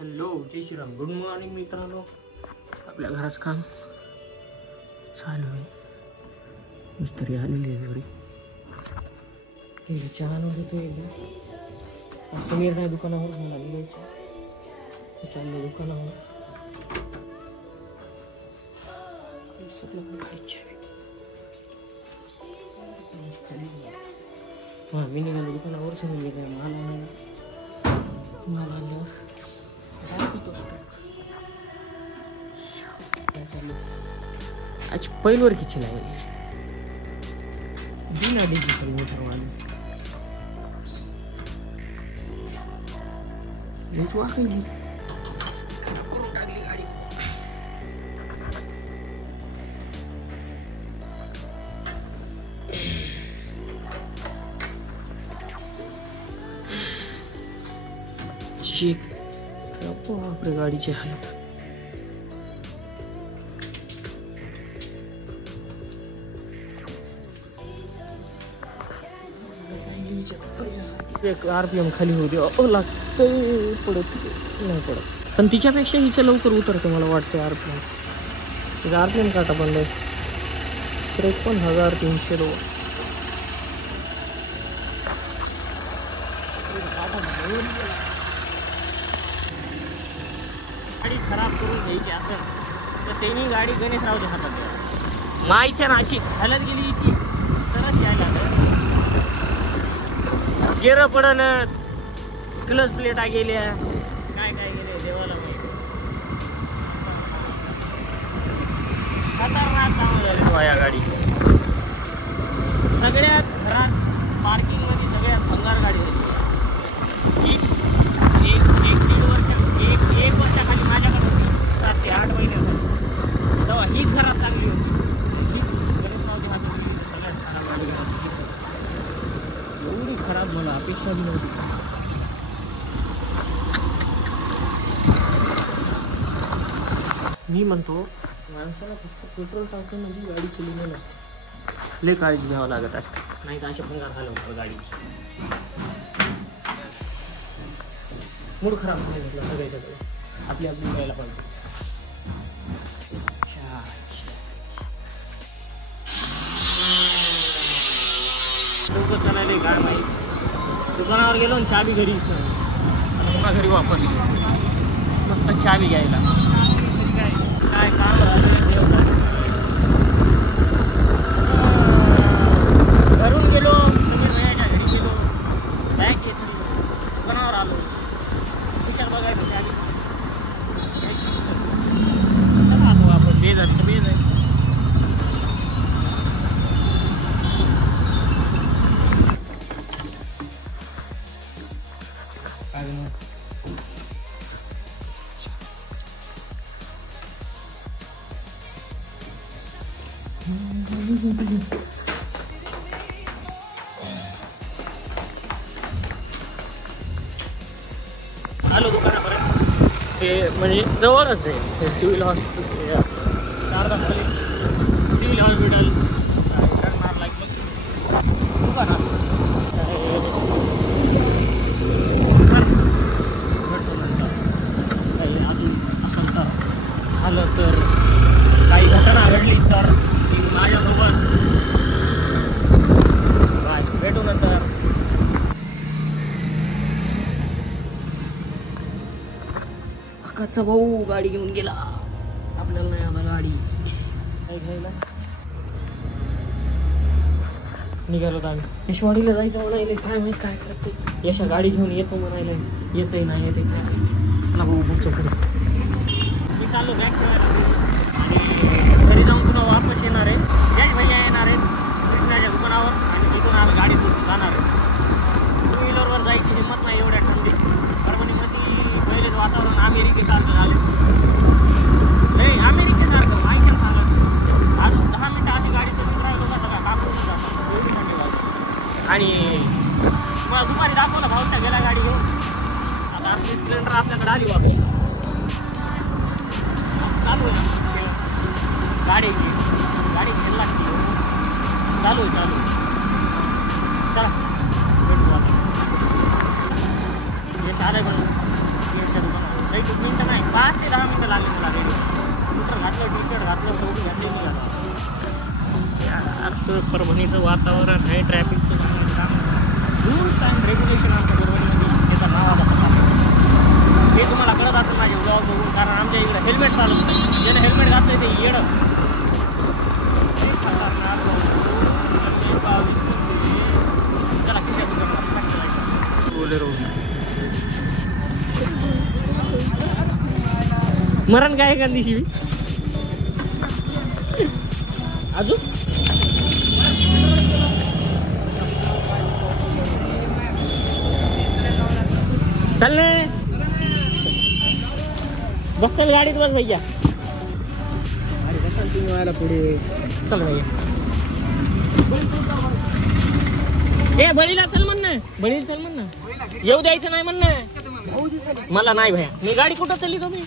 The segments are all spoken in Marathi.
हॅलो जय श्रीराम, गुड मॉर्निंग मित्रांनो. आपल्या घराचं काम चालू आहे. मिस्त्री आलेली आहे घरी. चहा न देतो एकदम. समीर नाही दुकानावर, मला निघायचं चाललं दुकानावर. हां मी निघालो दुकानावर. समीर काय माल आणल्यावर आज पहिलवर खिचला आहे बिना डिजिटल मोटर वाली लईच वाकली. चेक आपल्या गाडीची हालत. एक RPM खाली होऊ दे. लागतंय, पडत नाही पडत. पण तिच्यापेक्षा हिचं लवकर उतरतं मला वाटतं RPM. तिचा RPM काटा बंद आहे. 53,300 गाडी खराब करून घ्यायची असेल तर त्यांनी गाडी गणेशरावच्या हातात द्या. माईच्या नाशी हालत गेली हिची तरच यायला गेरं पडन, क्लच प्लेटा गेल्या, काय काय गेले देवाला माहिती. खतरनाक काम झाले या गाडी. सगळ्यात घरात पार्किंगमध्ये सगळ्यात भंगार गाडी होती. हीच एक वर्षाखाली माझ्याकडे होती. 7 ते 8 महिने झाले तेव्हा हीच घरात चांगली होती. हीच गणेशरावची हात सगळ्यात खराब गाडी होती. एवढी खराब मला अपेक्षा बी नव्हती. मी म्हणतो माणसाला फक्त पेट्रोल टाकून म्हणजे गाडी चलवली नसते. लय काळजी घ्यावं लागत असते, नाही तर अशा भंगार झालं होतं गाडीची. मूड खराब नाही घेतला सगळ्याच्या सगळं. आपली यायला पाहिजे. लवकर चालायला गाड माहीत. दुकानावर गेलो आणि चहा बी घरी पुन्हा घरी वापस फक्त चहा बी घ्यायला. काय काम घरून गेलो, समीर भैयाच्या घरी गेलो, बॅग घेतली, दुकानावर आलो. विचार बघायला चहा बी वापस बेज आहे. आलो दुकानापर्यंत. ते म्हणजे जवळच आहे हे civil hospital. Sharda college civil hospital दुकानात असेल तर झालं तर काही घटना घडली तर माझ्यासोबत भेटू नंतर. अक्काचा भाऊ गाडी घेऊन गेला. आपल्याला नाही आता गाडी काय घ्यायला. निघालो तर आम्ही यशवाडीला जायचं म्हणायला. काय माहित काय करते. यशा गाडी घेऊन येतो म्हणायला. येतही नाही येते काय ना भाऊ पुढचं पुढे. मी चाललो बॅग ठेवायला आणि घरी जाऊन पुन्हा वापस येणार आहे. यश भैया येणार आहेत कृष्णाच्या दुकानावर आणि तिथून आम्ही गाडी जाणार आहे. 2 व्हीलरवर जायची हिंमत नाही एवढ्या थंडीत. परभणीमध्ये पहिलेच वातावरण अमेरिकेसारखं झालं. नाही अमेरिकेसारखं माहिती झालं. अजून 10 मिनटं अशी गाडी चालून राहिलो का सगळं काम करून जातो. एवढी थंडी लागते. आणि मला दुपारी दाखवलं भाऊच्या गेला गाडी घेऊन. आता असली स्प्लेंडर आपल्याकडे आली वापस चालू आहे. गाडी खेळ लागते. चालू आहे चला भेटू आता. हे चालू आहे पण काही मिनिटं नाही 5 ते 10 मिनिटं लागले मला रेडी स्कूटर घातलं टी-शर्ट घातलं टोपी घातली असं परभणीचं वातावरण आहे ट्रॅफिकचं रूल्स अँड रेग्युलेशन आमच्या परभणीमध्ये त्याचा नाव आता पता हे तुम्हाला कळत असेल माझे ब्लॉग बघून कारण आमच्या इकडे हेल्मेट चालत नाही ज्याने हेल्मेट घातलं ते येडं त्याला मरण काय का दिशी अजून चल ना बस चल गाडीत बस भैया अरे बसाल तुम्ही व्हायला पुढे चल भैया ए बळीला चल म्हण ना बळीला चल म्हण ना येऊ द्यायचं नाही म्हण ना मला नाही भैया मी गाडी कुठं चालली तुम्ही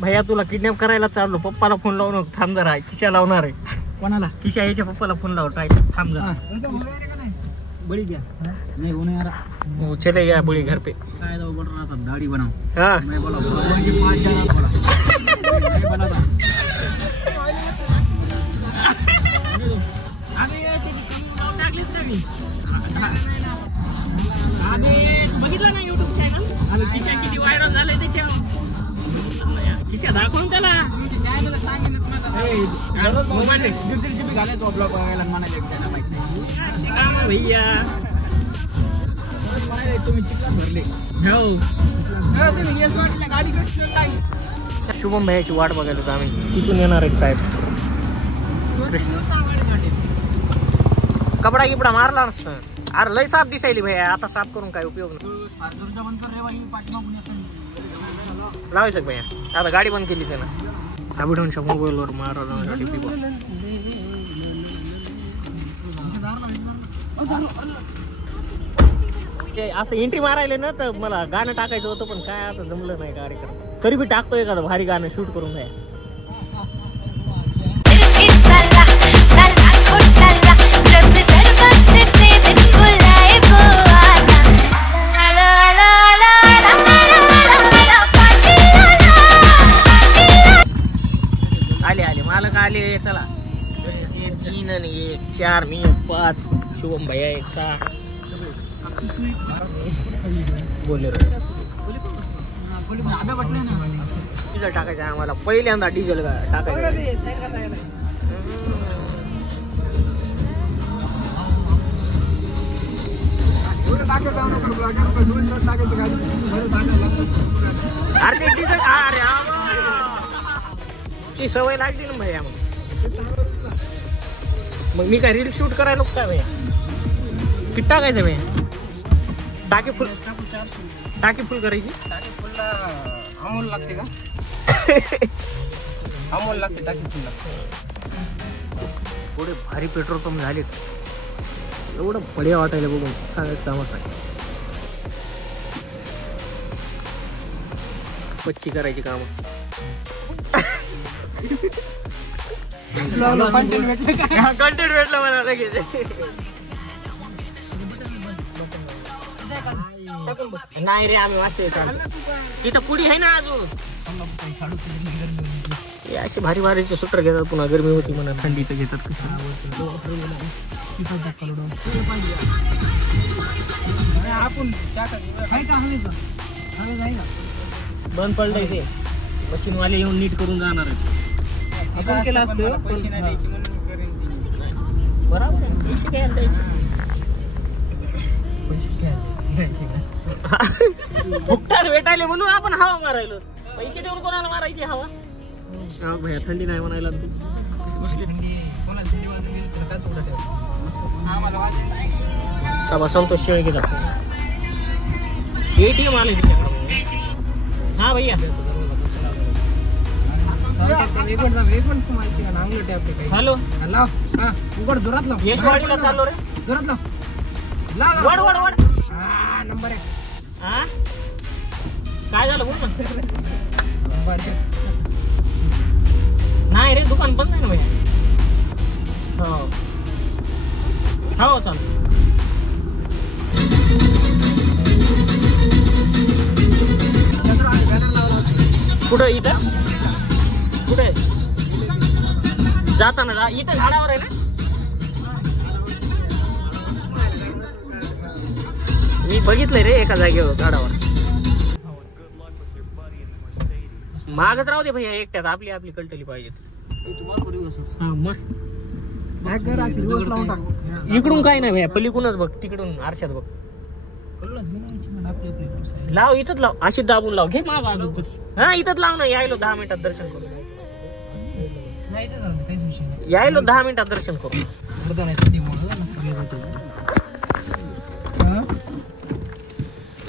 भैया तुला किडनॅप करायला चाललो पप्पाला फोन लावून थांब जरा खिशा लावणार आहे कोणाला खिशा याच्या पप्पाला फोन लाव ट्राय थांब जरा बड़ी क्या नहीं होने यार वो चले गया बड़ी घर पे शायद वो बोल रहा था दाढ़ी बनाओ हाँ मैं बोला भगवान के पास जाना बोला नहीं बना था अबे यार टाकलीच नाही अबे बघितलं ना YouTube चॅनल अबे खिशा किती व्हायरल झाले त्याच्यावर खिशा दाखवून त्याला मोबाईल जीबी घालायचो ब्लॉग बघायला म्हणाले भैया तुम्ही चिखलात भरले शुभम भैयाची वाट बघायला होतो आम्ही तिथून येणार आहेत साहेब कपडा गिपडा मारला नसतं अरे लय साफ दिसायली भैया आता साफ करून काय उपयोग नाही लावायचं भैया आता गाडी बंद केली त्यानं अभिढवनच्या मोबाईलवर मारला असं एंट्री मारायला ना तर मला गाणं टाकायचं होतं पण काय आता जमलं नाही कार्यक्रम तरी बी टाकतोय एखादं भारी गाणं शूट करून काय आले आले मालक आले चला 3 आणि 1 4 मी 5 शुभम भैया 1 6 बोले डिझेल टाकायचं आहे आम्हाला पहिल्यांदा डिझेल टाकायचं अरे ते डिझेल अरे ती सवय लागली ना भैया मग मी काय रील शूट करायला काय भैया किती टाकायचं भैया टाकी फुल करायची टाकी फुल अमोल लागते का अमोल लागते टाकी फुल लागते थोडे भारी पेट्रोल पंप झाले एवढं बढिया वाटायला बघून सांगायचं कामच आहे पच्ची करायची काम कंटेंट भेटलं मला लगेच नाही रे आम्ही वाचतोय तिथं पुढी आहे ना अजून असे भारी भारीचे सुटर घेतात पुन्हा गरमी होती म्हणा थंडीचं घेतात बंद पडलंय ते मशीनवाले येऊन नीट करून जाणार आहेत आपण केलं असतं बरोबर पैसे घ्यायला द्यायचे फुकटार भेटायले म्हणून आपण हवा मारायलो पैसे देऊन कोणाला मारायची हवा भैया थंडी नाही म्हणायला तू संतोष शेळके एटीएम आले हा भैया हॅलो उघड जोरात लाव यशवाडीला चाललो रे जोरात लाव वड वड वड नंबर आहे हा काय झालं बोल ना नाही रे दुकान बंद आहे ना भैया हो हो चाल. कुठं इथं कुठे जाताना जा इथं झाडावर आहे ना. मी बघितलंय रे एका जागेवर झाडावर. मागच राहू दे भैया एकट्यात. आपली आपली कल्टली पाहिजे. इकडून काय नाही भैया. पलीकडूनच बघ. तिकडून आरशात बघ. लाव इथंच लाव. अशी दाबून लाव. घे माग अजून. हा इथंच लाव ना. यायलो 10 मिनिटात दर्शन करू. यायलो 10 मिनिटात दर्शन करू.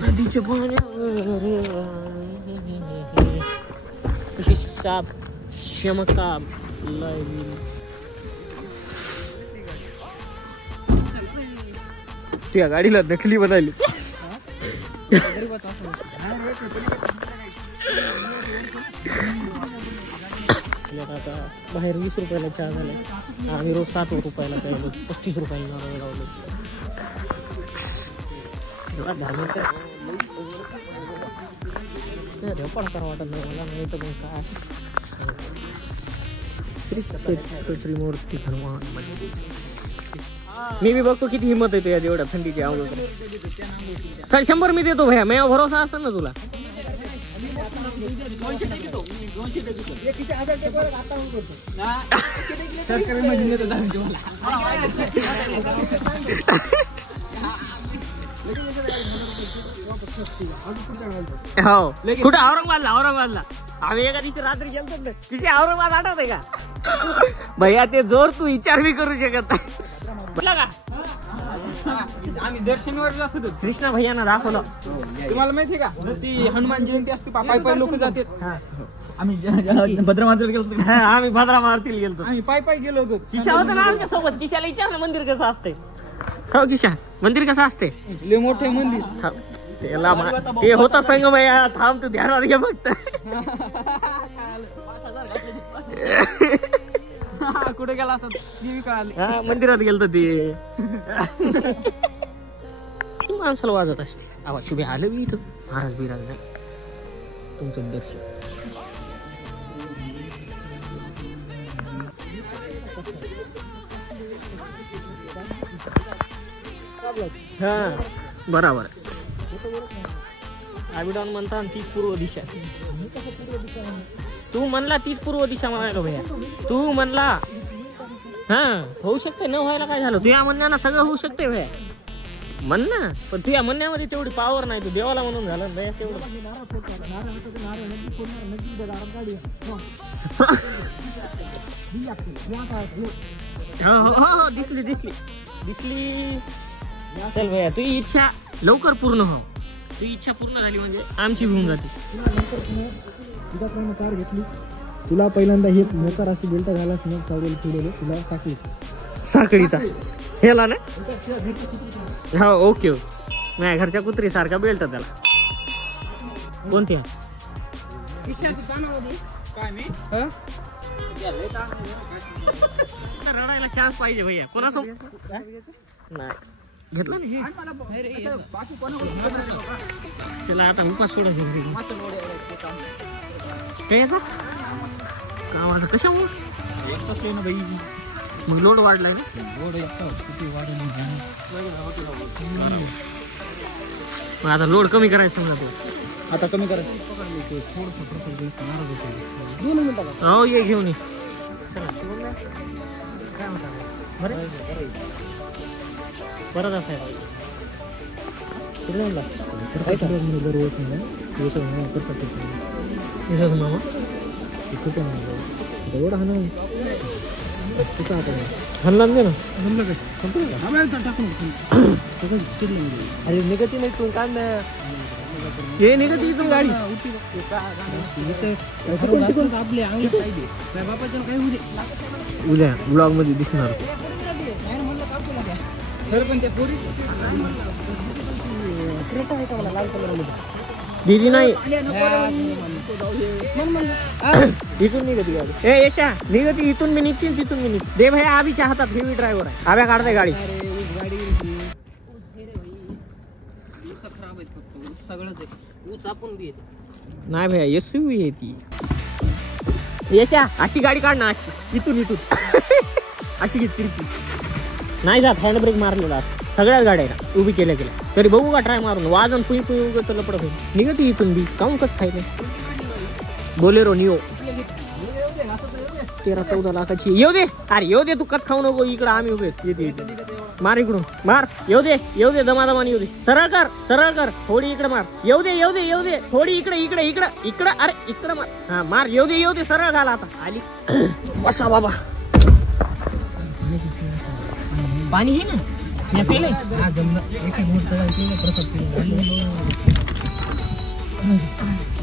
नदीच्या पाण्यावर कशी साप चमकता त्या गाडीला नकली बनायली. आता बाहेर 20 रुपयाला चहा झाला. आम्ही रोज 7 रुपयाला प्यायलो. 35 रुपयाला नारळ लावलो. पण करा वाटत नाही मला. नाही तर मग काय श्री मूर्ती हनुमान. मी बी बघतो किती हिंमत येते यात एवढ्या थंडीची आंघोळ. चल 100 मी देतो भैया. माझ्या भरोसा असेल ना तुला. हो कुठे औरंगाबादला आम्ही एका दिवशी रात्री गेलतो ना. तिथे औरंगाबाद आठवते का भैया. ते जोर तू विचार बी करू शकत नाही. आम्ही दर्शनवर जात होतो. कृष्णा भैयाना दाखवलं. तुम्हाला माहिती का ती हनुमान जयंती असते. पाय पाय लोक जातात. आम्ही भद्रामारुतीला गेलो. आम्ही भद्रामारुतीला गेलो. आम्ही पाय गेलो होतो. किशा होता ना आमच्या सोबत. किशाला विचार ना मंदिर कसं असते. हो किशा मंदिर कसं असते. लय मोठे मंदिर. त्याला ते होता संग भैया. थांब तू ध्यानात घे फक्त. कुठे गेला असता. मंदिरात गेलतो ते. माणसाला वाजत असते आवाज. शुभे आलं मी इथं. महाराज बिराज नाही. तुमचं दर्शन. हा बरोबर. आविडाऊन म्हणता तीच पूर्व दिशा. तू म्हणला तीच पूर्व दिशा म्हणायला भैया. तू म्हणला हा होऊ शकते. न व्हायला काय झालं. तुझ्या म्हणण्यानं सगळं होऊ शकते भैया. म्हण ना. पण तुझ्या म्हणण्यामध्ये तेवढी पावर नाही. तू देवाला म्हणून झालं भैया तेवढं. हो दिसली दिसली दिसली. चल भैया तुझी इच्छा लवकर पूर्ण हो. तुझी इच्छा पूर्ण झाली म्हणजे आमची होऊन जाते. कार घेतली. तुला पहिल्यांदा हे मोकार अशी बेल्ट घालास मग चावडेल पुढे तुला साखळीचा हेला ना. हो ओके. नाही घरच्या कुत्री सारखा बेल्ट त्याला. कोणत्या रडायला चान्स पाहिजे भैया. कोणासोबत नाही घेतला नाही. चला आता उपास सोडायचं. गावाचा कशामुळे मग लोड वाढलाय ना. मग आता लोड कमी करायचं समजा. तू आता कमी करायचं. हो ये घेऊन ये. परत असायला हल्ला दे ना. अरे निघती नाही तू काढ. हे निघत इथून गाडी. उद्या ब्लॉग मध्ये दिसणार. दीदी नाही इथून निघती गाडी. ए यशा निघती इथून मी निघतील तिथून मी निघ. दे भैया आबीच्या हातात हेवी ड्रायव्हर आहे. आब्या काढते गाडी. सगळंच आहे. ऊच आपण बी येते. नाही भैया SUV आहे ती. यशा अशी गाडी काढ ना, अशी इथून अशी घेतली नाही जात. हँड ब्रेक मारलेला सगळ्याच गाड्या उभी केल्या तरी बघू का ट्राय मारून. वाजन पुई उगत लपडत होईल निघत इथून बी. काहून कसं खायचं. बोलेरो निओ 13-14 लाखाची येऊ दे. अरे येऊ दे, तू कच खाऊ नको. इकडं आम्ही उभे येते. मार इकडून मार. येऊ दे दमादमाने येऊ दे. सरळ कर थोडी इकडे मार. येऊ दे थोडी इकडे अरे इकडे मार. हा मार. येऊ दे सरळ घाला. आता आली बसा बाबा. पाणी घे ना. मी पेले जमलं. एक गोष्ट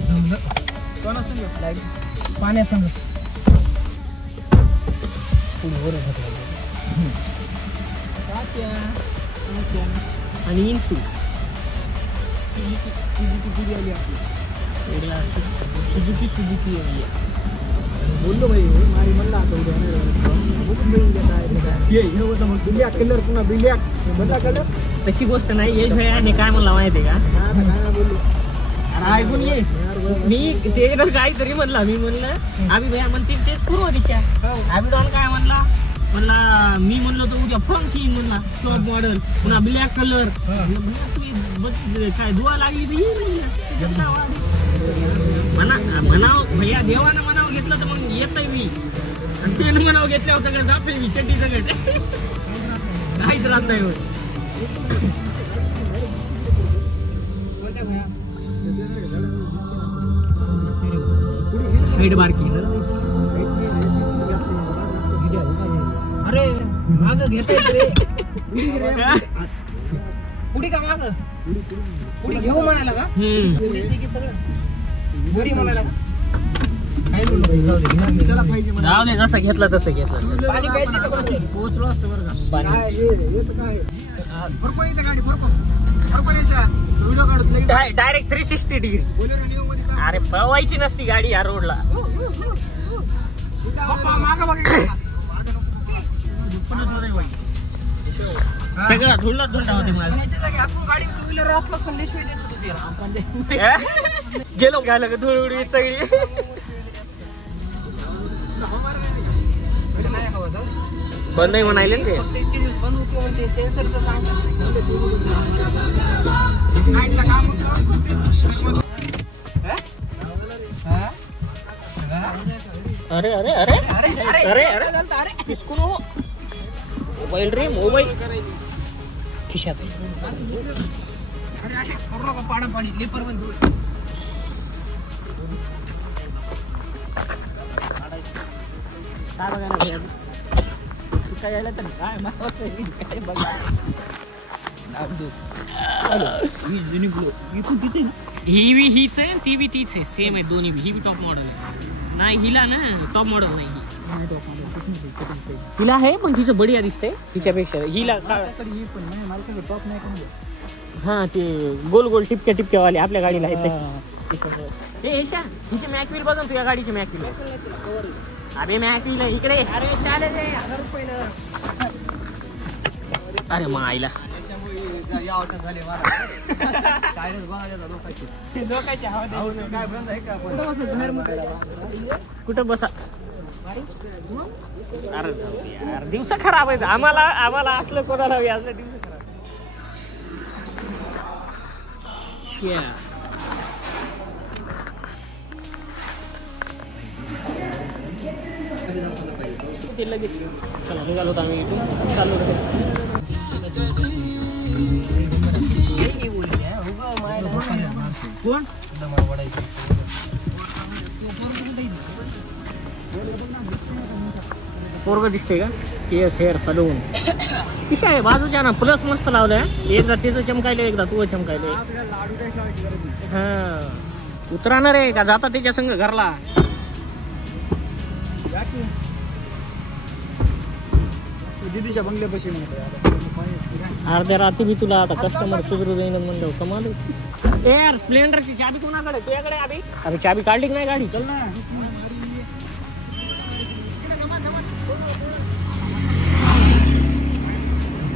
जमलं. पाण्यासंग आणि इन्सू सुजुकी बोललो भाई. मारी म्हणला आता उद्या कलर पुन्हा ब्लॅक बदला कलर. तशी गोष्ट नाही. यश भैयाने काय म्हणला माहिती आहे का. बोललो ऐकून ये. मी ते काहीतरी म्हणला. मी म्हणलं आम्ही भैया म्हणतील तेच पूर्व दिशा. आम्ही डॉन काय म्हणला मी म्हणलो तर उद्या फंक्स येईन म्हणला. टॉप मॉडेल पुन्हा ब्लॅक कलर. काय दुआ लागली म्हणाव भैया. देवानं म्हणावं घेतलं तर मग येत मी. आणि त्यानं म्हणावं घेतल्यावर सगळं जाते मी. चड्डी सगळं काहीच राहत नाही. हेड बारकी अरे माग घेता पुढी का माग पुढी घेऊ म्हणाला का. सगळं गोरी म्हणाला का. जाऊ दे जसं घेतलं तसं घेतलं. पाणी प्यायचं का पोहोचलो असतं बरं का. Direct 360 degree. अरे पळवायची नसती गाडी या रोडला. सगळा धुळला होते मला. गेलो घ्यायला का धूळ उडी सगळी. बंद नाही म्हणाले ते. अरे अरे अरे अरे अरे किसको मोबाईल रे मोबाईल खिशात. पाडा पाणी लेपर काय बघायला काय यायला तर काय बघा. हीच आहे ती बी तीच आहे. सेम आहे दोन्ही बी. ही बी टॉप मॉडेल आहे. नाही हिला ना टॉप मॉडेल नाही. हिला आहे पण तिचं बढिया दिसतंय तिच्यापेक्षा. हिला टॉप नाही. हा ते गोल गोल टिपक्या वाले आपल्या गाडीला आहेत. हिचे मॅकविल बघ तुझ्या गाडीचे मॅकविल. अरे मॅकविल इकडे. अरे चालेल 1000 रुपये. अरे मग आईला कुठं बसा. अरे यार दिवस खराब आहेत. आम्हाला असलं कोणाला असलं दिवस खराब. लगेच चला निघालो होतो आम्ही इथून. चाललो कोण पोरग दिसते का. केस हेअर सलून किती आहे बाजूच्या ना. प्लस मस्त लावलंय. एकदा तिचं चमकायला एकदा तू चमकायला. हा उतराणार आहे का जाता त्याच्या संग घरला. दीदीच्या बंगल्यापाशी अर्ध्या रात्री बी तुला आता कस्टमर सुधरू जाईन म्हणलं कमाल. यार स्प्लेंडरची चाबी कोणाकडे. तुझ्याकडे अभी चाबी काढली की नाही गाडी. चल ना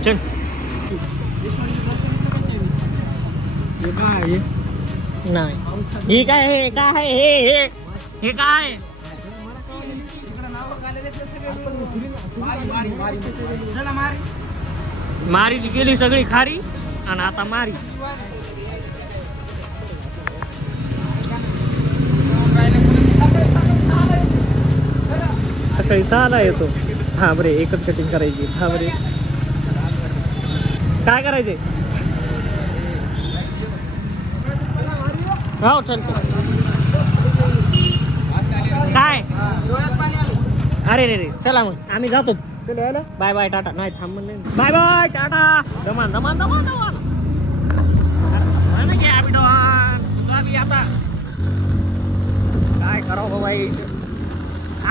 चल. काय नाही हे काय हे काय आहे हे काय मारीची केली सगळी खारी आणि आता मारी सकाळी 6ला येतो. हा बरे एकच कटिंग करायची. हा बरे काय करायचे हो चलतो काय अरे रे रे चला मग आम्ही जातो. बाय बाय टाटा नाही थांब म्हणले बाय बाय टाटा दमान दमान दमान दमान आता काय करावं बाबा यायचं.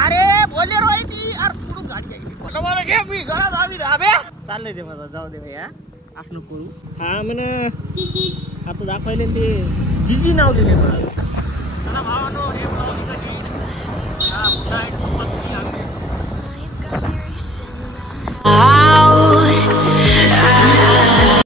अरे बोले रोय ती अरे पुढून गाडी आहे मला घे मी घरात आवी राबे चाललंय ते माझा जाऊ दे भैया असं नको करू. हा म्हण आता दाखवायला ते जीजी नाव दिले मला भावानो हे